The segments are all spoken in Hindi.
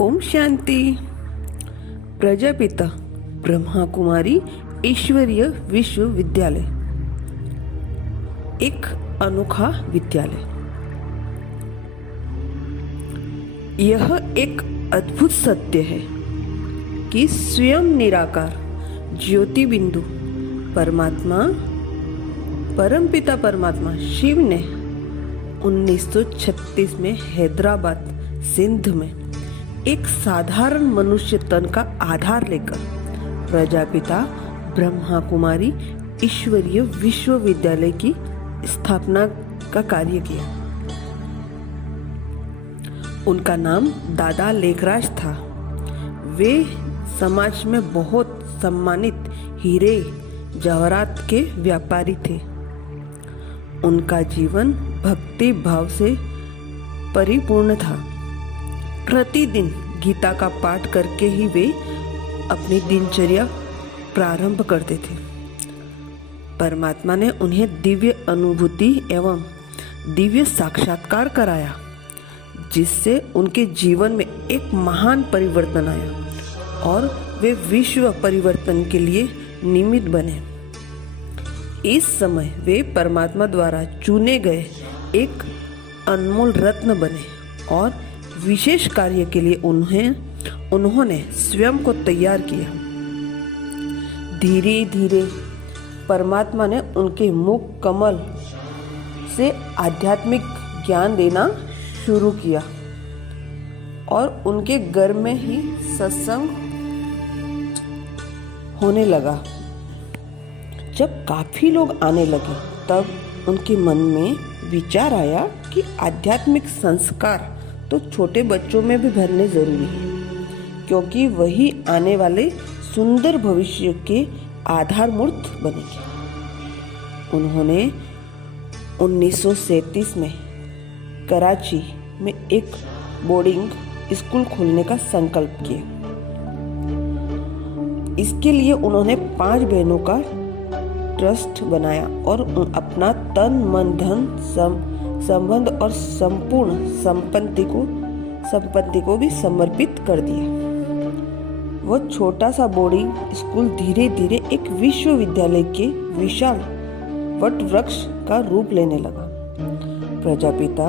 ओम शांति। प्रजापिता ब्रह्मा कुमारी ईश्वरीय विश्वविद्यालय एक अनोखा विद्यालय। यह एक अद्भुत सत्य है कि स्वयं निराकार ज्योति बिंदु परमात्मा परमपिता परमात्मा शिव ने 1936 में हैदराबाद सिंध में एक साधारण मनुष्य तन का आधार लेकर प्रजापिता ब्रह्मा कुमारी ईश्वरीय विश्वविद्यालय की स्थापना का कार्य किया। उनका नाम दादा लेखराज था। वे समाज में बहुत सम्मानित हीरे जवाहरात के व्यापारी थे। उनका जीवन भक्ति भाव से परिपूर्ण था। प्रतिदिन गीता का पाठ करके ही वे अपनी दिनचर्या प्रारंभ करते थे। परमात्मा ने उन्हें दिव्य अनुभूति एवं दिव्य साक्षात्कार कराया, जिससे उनके जीवन में एक महान परिवर्तन आया और वे विश्व परिवर्तन के लिए निमित्त बने। इस समय वे परमात्मा द्वारा चुने गए एक अनमोल रत्न बने और विशेष कार्य के लिए उन्होंने स्वयं को तैयार किया। धीरे धीरे परमात्मा ने उनके मुख कमल से आध्यात्मिक ज्ञान देना शुरू किया और उनके घर में ही सत्संग होने लगा। जब काफी लोग आने लगे तब उनके मन में विचार आया कि आध्यात्मिक संस्कार तो छोटे बच्चों में भी भरने जरूरी है, क्योंकि वही आने वाले सुंदर भविष्य के आधारमूर्त बनेंगे। उन्होंने 1937 में कराची में एक बोर्डिंग स्कूल खोलने का संकल्प किया। इसके लिए उन्होंने 5 बहनों का ट्रस्ट बनाया और अपना तन मन धन संबंध और संपूर्ण संपत्ति को भी समर्पित कर दिया। वह छोटा सा बोर्डिंग स्कूल धीरे धीरे एक विश्वविद्यालय के विशाल वट वृक्ष का रूप लेने लगा। प्रजापिता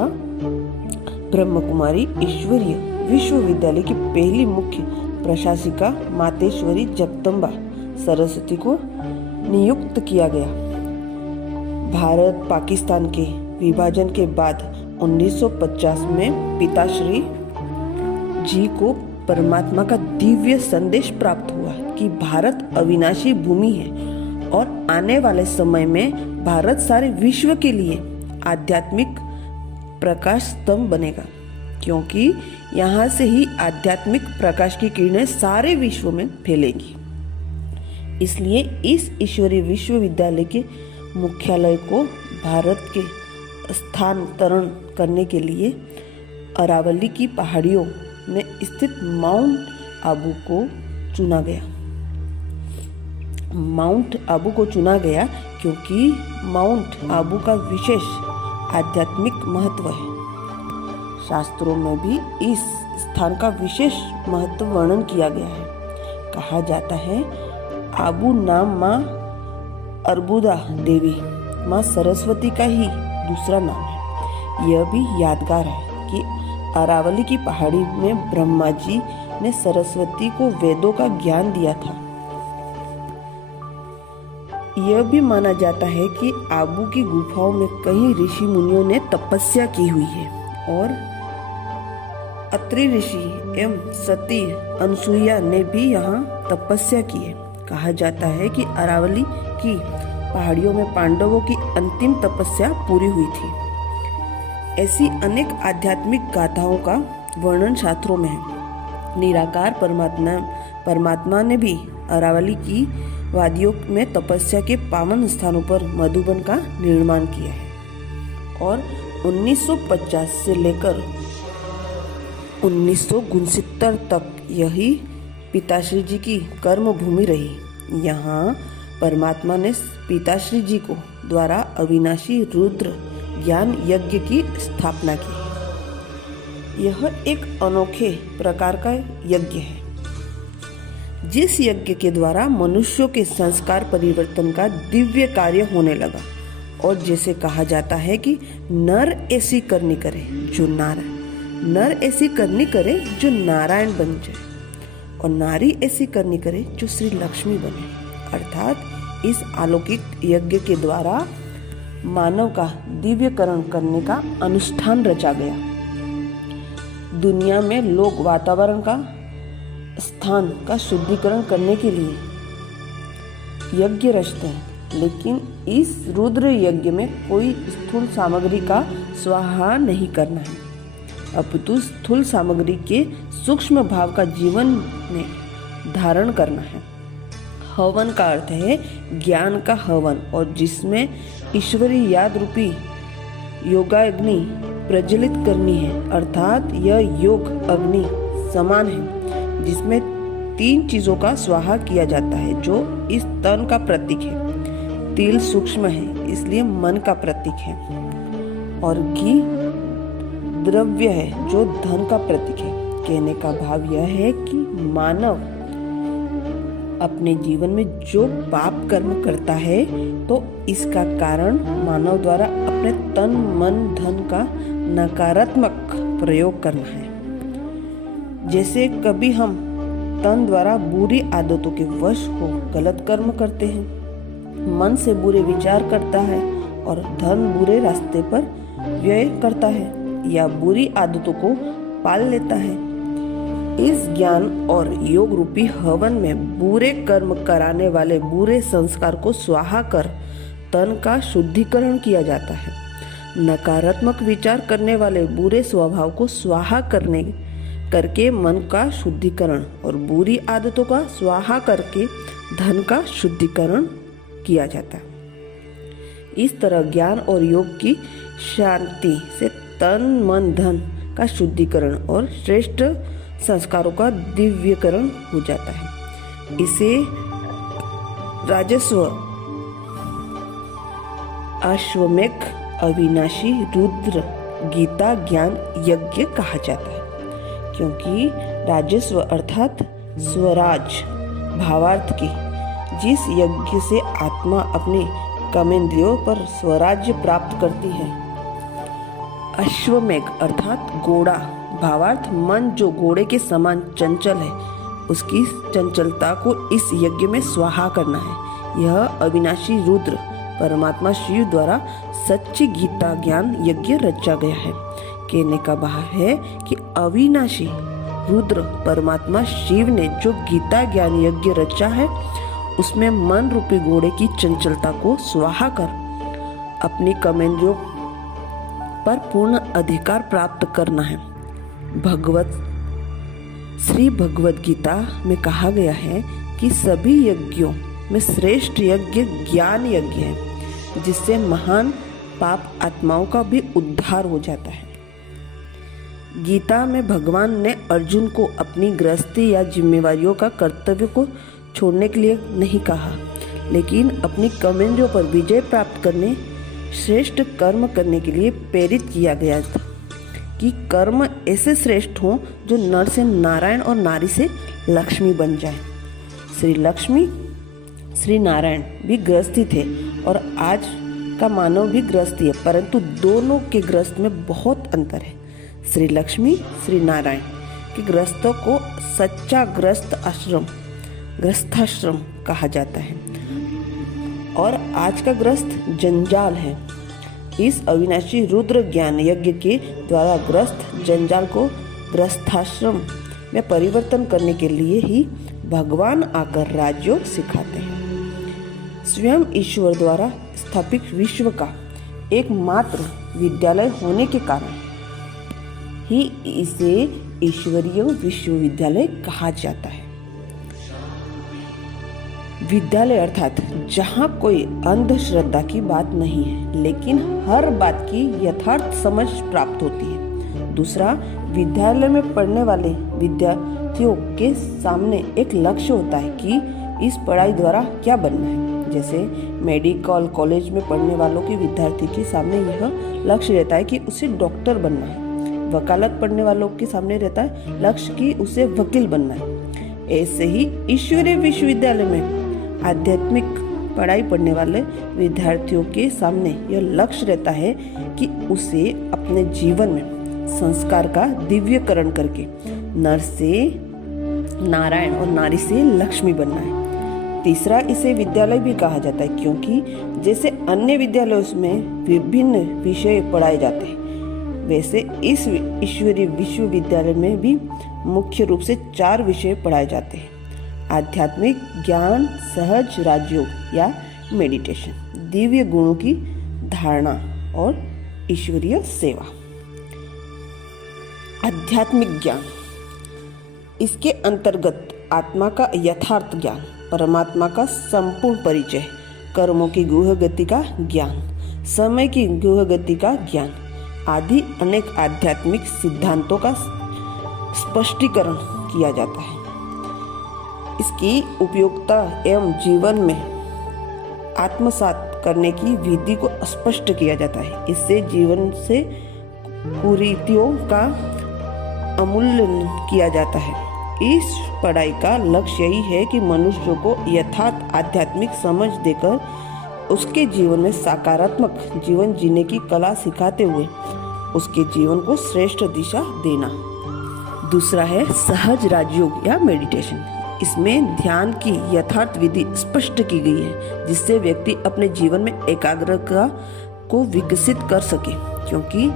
ब्रह्म कुमारी ईश्वरीय विश्वविद्यालय की पहली मुख्य प्रशासिका मातेश्वरी जगदम्बा सरस्वती को नियुक्त किया गया। भारत पाकिस्तान के विभाजन के बाद 1950 में पिताश्री जी को परमात्मा का दिव्य संदेश प्राप्त हुआ कि भारत अविनाशी भूमि है और आने वाले समय में भारत सारे विश्व के लिए आध्यात्मिक प्रकाश स्तंभ बनेगा, क्योंकि यहाँ से ही आध्यात्मिक प्रकाश की किरणें सारे विश्व में फैलेंगी। इसलिए इस ईश्वरीय विश्वविद्यालय के मुख्यालय को भारत के स्थानांतरण करने के लिए अरावली की पहाड़ियों में स्थित माउंट आबू को चुना गया क्योंकि माउंट आबू का विशेष आध्यात्मिक महत्व है। शास्त्रों में भी इस स्थान का विशेष महत्व वर्णन किया गया है। कहा जाता है आबू नाम माँ अर्बुदा देवी माँ सरस्वती का ही दूसरा नाम है। यह भी यादगार है कि अरावली की पहाड़ी में ब्रह्मा जी ने सरस्वती को वेदों का ज्ञान दिया था। यह भी माना जाता है कि आबू की गुफाओं में कई ऋषि मुनियों ने तपस्या की हुई है और अत्रि ऋषि एवं सती अनसुईया ने भी यहाँ तपस्या की है। कहा जाता है कि अरावली की पहाड़ियों में पांडवों की अंतिम तपस्या पूरी हुई थी। ऐसी अनेक आध्यात्मिक गाथाओं का वर्णन शास्त्रों में है। निराकार परमात्मा ने भी अरावली की वादियों में तपस्या के पावन स्थानों पर मधुबन का निर्माण किया है और 1950 से लेकर 1969 तक यही पिताश्री जी की कर्म भूमि रही। यहाँ परमात्मा ने पिताश्री जी को द्वारा अविनाशी रुद्र ज्ञान यज्ञ की स्थापना की। यह एक अनोखे प्रकार का यज्ञ है, जिस यज्ञ के द्वारा मनुष्यों के संस्कार परिवर्तन का दिव्य कार्य होने लगा। और जैसे कहा जाता है कि नर ऐसी करनी करे जो नारायण बन जाए, और नारी ऐसी करनी करे जो श्री लक्ष्मी बने। अर्थात इस अलौकिक यज्ञ के द्वारा मानव का दिव्यकरण करने का अनुष्ठान रचा गया। दुनिया में लोग वातावरण का स्थान का शुद्धिकरण करने के लिए यज्ञ रचते हैं, लेकिन इस रुद्र यज्ञ में कोई स्थूल सामग्री का स्वाहा नहीं करना है, अपितु स्थूल सामग्री के सूक्ष्म भाव का जीवन में धारण करना है। हवन का अर्थ है ज्ञान का हवन, और जिसमें ईश्वरी याद रूपी योगाग्नि प्रज्वलित करनी है। अर्थात यह योग अग्नि समान है, जिसमें 3 चीजों का स्वाहा किया जाता है, जो इस तन का प्रतीक है। तिल सूक्ष्म है, इसलिए मन का प्रतीक है, और घी द्रव्य है, जो धन का प्रतीक है। कहने का भाव यह है कि मानव अपने जीवन में जो पाप कर्म करता है, तो इसका कारण मानव द्वारा अपने तन मन धन का नकारात्मक प्रयोग करना है। जैसे कभी हम तन द्वारा बुरी आदतों के वश हो गलत कर्म करते हैं, मन से बुरे विचार करता है और धन बुरे रास्ते पर व्यय करता है, या बुरी आदतों को पाल लेता है। इस ज्ञान और योग रूपी हवन में बुरे कर्म कराने वाले बुरे संस्कार को स्वाहा कर तन का शुद्धिकरण किया जाता है। नकारात्मक विचार करने वाले बुरे स्वभाव को स्वाहा करके मन का शुद्धिकरण, और बुरी आदतों का स्वाहा करके धन का शुद्धिकरण किया जाता है। इस तरह ज्ञान और योग की शांति से तन मन धन का शुद्धिकरण और श्रेष्ठ संस्कारों का दिव्यकरण हो जाता है। इसे राजस्व अश्वमेघ अविनाशी रुद्र गीता ज्ञान यज्ञ कहा जाता है, क्योंकि राजस्व अर्थात स्वराज भावार्थ की जिस यज्ञ से आत्मा अपनी कर्मेंद्रियों पर स्वराज्य प्राप्त करती है। अश्वमेघ अर्थात घोड़ा भावार्थ मन जो घोड़े के समान चंचल है, उसकी चंचलता को इस यज्ञ में स्वाहा करना है। यह अविनाशी रुद्र परमात्मा शिव द्वारा सच्ची गीता ज्ञान यज्ञ रचा गया है। कहने का भाव है कि अविनाशी रुद्र परमात्मा शिव ने जो गीता ज्ञान यज्ञ रचा है, उसमें मन रूपी घोड़े की चंचलता को स्वाहा कर अपनी कर्मेंद्रियों पर पूर्ण अधिकार प्राप्त करना है। श्री भगवत गीता में कहा गया है कि सभी यज्ञों में श्रेष्ठ यज्ञ ज्ञान यज्ञ है, जिससे महान पाप आत्माओं का भी उद्धार हो जाता है। गीता में भगवान ने अर्जुन को अपनी गृहस्थी या जिम्मेवारियों का कर्तव्य को छोड़ने के लिए नहीं कहा, लेकिन अपनी कर्मेंद्रियों पर विजय प्राप्त करने श्रेष्ठ कर्म करने के लिए प्रेरित किया गया था कि कर्म ऐसे श्रेष्ठ हों जो नर से नारायण और नारी से लक्ष्मी बन जाए। श्री लक्ष्मी श्री नारायण भी गृहस्थी थे, और आज का मानव भी गृहस्थी है, परंतु दोनों के गृहस्थ में बहुत अंतर है। श्री लक्ष्मी श्री नारायण के गृहस्थों को सच्चा गृहस्थाश्रम कहा जाता है, और आज का गृहस्थ जंजाल है। इस अविनाशी रुद्र ज्ञान यज्ञ के द्वारा गृहस्थ जंजाल को गृहस्थाश्रम में परिवर्तन करने के लिए ही भगवान आकर राजयोग सिखाते हैं। स्वयं ईश्वर द्वारा स्थापित विश्व का एकमात्र विद्यालय होने के कारण ही इसे ईश्वरीय विश्वविद्यालय कहा जाता है। विद्यालय अर्थात जहाँ कोई अंधश्रद्धा की बात नहीं है, लेकिन हर बात की यथार्थ समझ प्राप्त होती है। दूसरा, विद्यालय में पढ़ने वाले विद्यार्थियों के सामने एक लक्ष्य होता है कि इस पढ़ाई द्वारा क्या बनना है। जैसे मेडिकल कॉलेज में पढ़ने वालों के विद्यार्थी के सामने यह लक्ष्य रहता है कि उसे डॉक्टर बनना है। वकालत पढ़ने वालों के सामने रहता है लक्ष्य कि उसे वकील बनना है। ऐसे ही ईश्वरीय विश्वविद्यालय में आध्यात्मिक पढ़ाई पढ़ने वाले विद्यार्थियों के सामने यह लक्ष्य रहता है कि उसे अपने जीवन में संस्कार का दिव्यकरण करके नर से नारायण और नारी से लक्ष्मी बनना है। तीसरा, इसे विद्यालय भी कहा जाता है क्योंकि जैसे अन्य विद्यालयों में विभिन्न विषय पढ़ाए जाते हैं, वैसे इस ईश्वरीय विश्वविद्यालय में भी मुख्य रूप से 4 विषय पढ़ाए जाते हैं: आध्यात्मिक ज्ञान, सहज राजयोग या मेडिटेशन, दिव्य गुणों की धारणा और ईश्वरीय सेवा। आध्यात्मिक ज्ञान, इसके अंतर्गत आत्मा का यथार्थ ज्ञान, परमात्मा का संपूर्ण परिचय, कर्मों की गुह गति का ज्ञान, समय की गुह गति का ज्ञान आदि अनेक आध्यात्मिक सिद्धांतों का स्पष्टीकरण किया जाता है। इसकी उपयोगिता एवं जीवन में आत्मसात करने की विधि को स्पष्ट किया जाता है। इससे जीवन से कुरीतियों का उन्मूलन किया जाता है। इस पढ़ाई का लक्ष्य यही है कि मनुष्य को यथार्थ आध्यात्मिक समझ देकर उसके जीवन में सकारात्मक जीवन जीने की कला सिखाते हुए उसके जीवन को श्रेष्ठ दिशा देना। दूसरा है सहज राजयोग या मेडिटेशन। इसमें ध्यान की यथार्थ विधि स्पष्ट की गई है जिससे व्यक्ति अपने जीवन में एकाग्रता को विकसित कर सके, क्योंकि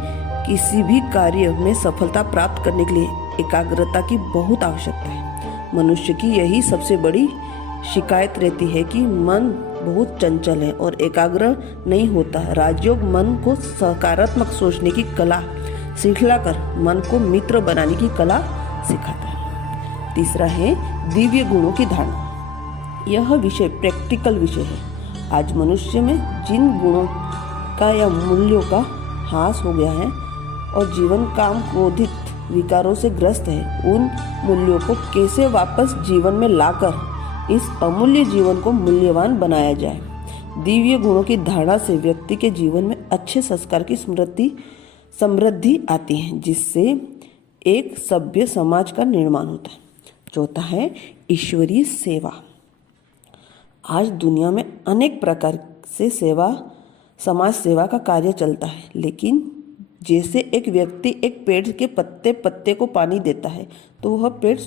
किसी भी कार्य में सफलता प्राप्त करने के लिए एकाग्रता की बहुत आवश्यकता है। मनुष्य की यही सबसे बड़ी शिकायत रहती है कि मन बहुत चंचल है और एकाग्र नहीं होता। राजयोग मन को सकारात्मक सोचने की कला सिखलाकर मन को मित्र बनाने की कला सिखाता है। तीसरा है दिव्य गुणों की धारणा। यह विषय प्रैक्टिकल विषय है। आज मनुष्य में जिन गुणों का या मूल्यों का ह्रास हो गया है और जीवन काम क्रोधित विकारों से ग्रस्त है, उन मूल्यों को कैसे वापस जीवन में लाकर इस अमूल्य जीवन को मूल्यवान बनाया जाए। दिव्य गुणों की धारणा से व्यक्ति के जीवन में अच्छे संस्कार की समृद्धि आती है, जिससे एक सभ्य समाज का निर्माण होता है। चौथा है ईश्वरीय सेवा। आज दुनिया में अनेक प्रकार से समाज सेवा का कार्य चलता है, लेकिन जैसे एक व्यक्ति एक पेड़ के पत्ते को पानी देता है तो वह पेड़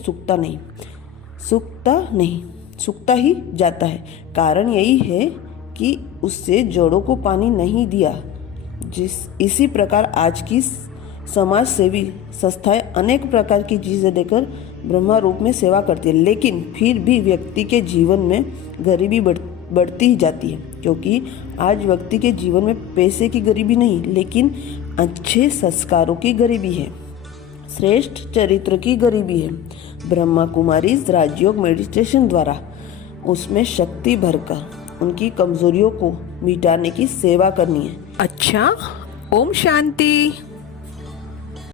सूखता ही जाता है। कारण यही है कि उससे जड़ों को पानी नहीं दिया। इसी प्रकार आज की समाज सेवी संस्थाएं अनेक प्रकार की चीजें देकर ब्रह्मा रूप में सेवा करती है, लेकिन फिर भी व्यक्ति के जीवन में गरीबी बढ़ती ही जाती है, क्योंकि आज व्यक्ति के जीवन में पैसे की गरीबी नहीं, लेकिन अच्छे संस्कारों की गरीबी है, श्रेष्ठ चरित्र की गरीबी है। ब्रह्मा कुमारी राजयोग मेडिटेशन द्वारा उसमें शक्ति भरकर उनकी कमजोरियों को मिटाने की सेवा करनी है। अच्छा, ओम शांति।